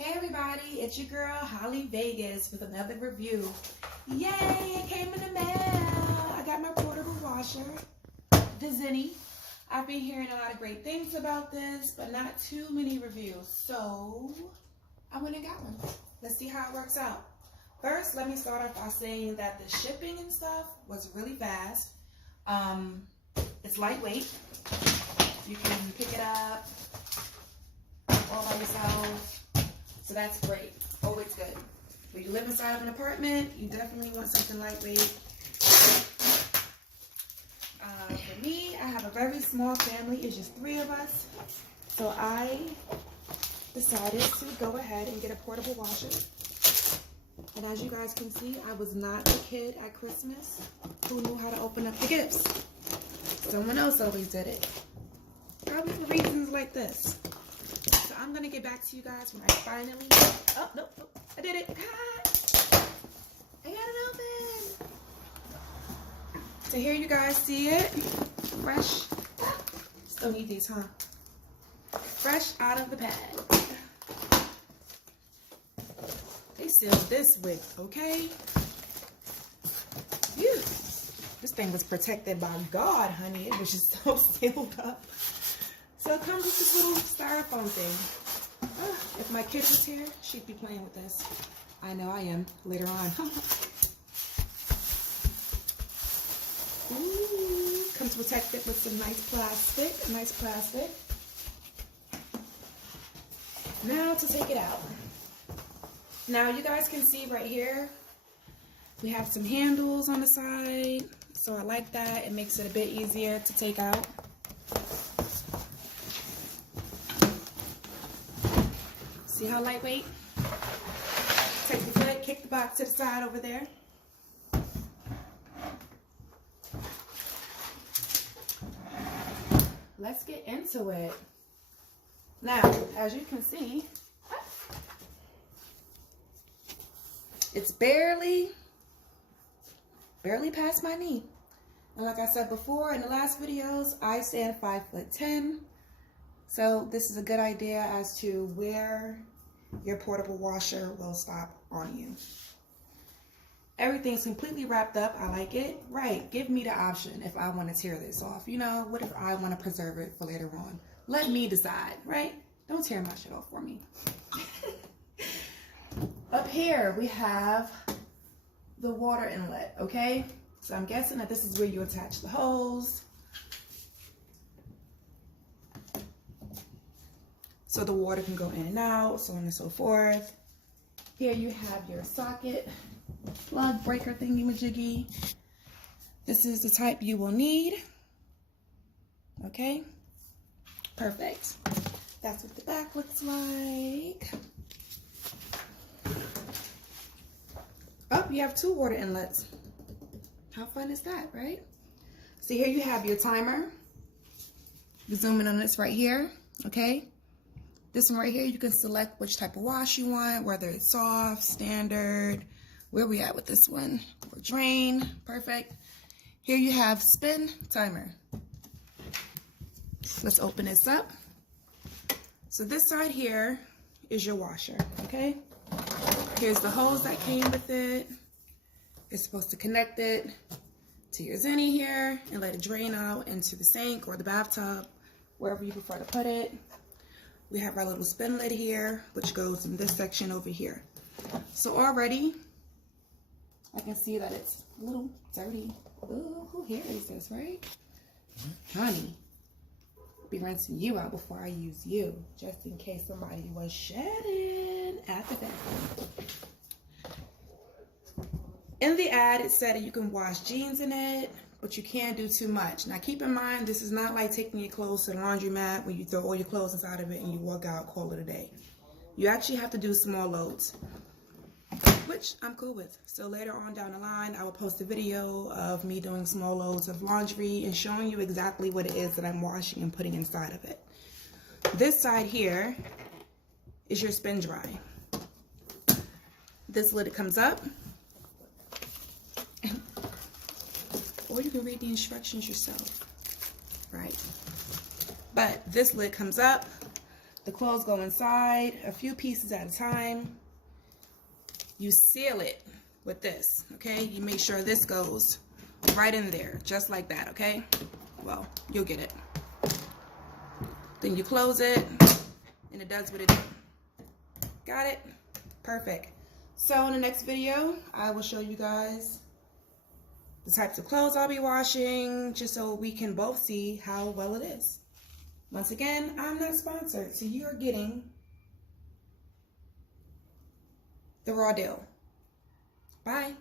Hey everybody, it's your girl Holly Vegas with another review. Yay, it came in the mail. I got my portable washer, the Zenny. I've been hearing a lot of great things about this, but not too many reviews. So I went and got one. Let's see how it works out. First, let me start off by saying that the shipping and stuff was really fast. It's lightweight. You can pick it up all by yourself. So that's great. Always good. When you live inside of an apartment, you definitely want something lightweight. For me, I have a very small family. It's just 3 of us. So I decided to go ahead and get a portable washer. And as you guys can see, I was not the kid at Christmas who knew how to open up the gifts. Someone else always did it. Probably for reasons like this. So I'm going to get back to you guys when I finally... Oh, nope, I did it. I got it open. So here you guys see it. Fresh. Still need these, huh? Fresh out of the bag. They sealed this with, okay? Phew. This thing was protected by God, honey. It was just so sealed up. So it comes with this little styrofoam thing. If my kid was here, she'd be playing with this. I know I am later on. Ooh, comes protected with some nice plastic. Now to take it out. Now you guys can see right here, we have some handles on the side. So I like that. It makes it a bit easier to take out. See how lightweight? Take the foot, kick the box to the side over there. Let's get into it. Now, as you can see, it's barely past my knee. And like I said before in the last videos, I stand 5'10". So this is a good idea as to where your portable washer will stop on you. Everything's completely wrapped up. I like it. Right, give me the option if I want to tear this off. You know, what if I want to preserve it for later on? Let me decide, right? Don't tear my shit off for me. Up here, we have the water inlet, okay? So I'm guessing that this is where you attach the hose. So the water can go in and out, so on and so forth. Here you have your socket, plug breaker thingy-majiggy. This is the type you will need. Okay, perfect. That's what the back looks like. Oh, you have 2 water inlets. How fun is that, right? So here you have your timer. Zoom in on this right here, okay? This one right here, you can select which type of wash you want, whether it's soft, standard. Where we at with this one? Or drain, perfect. Here you have spin timer. Let's open this up. So this side here is your washer, okay? Here's the hose that came with it. It's supposed to connect it to your Zenny here and let it drain out into the sink or the bathtub, wherever you prefer to put it. We have our little spin lid here, which goes in this section over here. So already, I can see that it's a little dirty. Ooh, who here is this, right? Honey, I'll be rinsing you out before I use you, just in case somebody was shedding at the bathroom. In the ad, it said that you can wash jeans in it, but you can't do too much. Now keep in mind, this is not like taking your clothes to the laundromat when you throw all your clothes inside of it and you walk out, call it a day. You actually have to do small loads, which I'm cool with. So later on down the line, I will post a video of me doing small loads of laundry and showing you exactly what it is that I'm washing and putting inside of it. This side here is your spin dry. This lid comes up. Or you can read the instructions yourself, right? But this lid comes up, the The clothes go inside, a few pieces at a time. You seal it with this, okay? You make sure this goes right in there, just like that, okay? Well, you'll get it. Then you close it, and it does what it does. Got it? Perfect. So in the next video, I will show you guys the types of clothes I'll be washing, just so we can both see how well it is. Once again, I'm not sponsored, so you are getting the raw deal. Bye.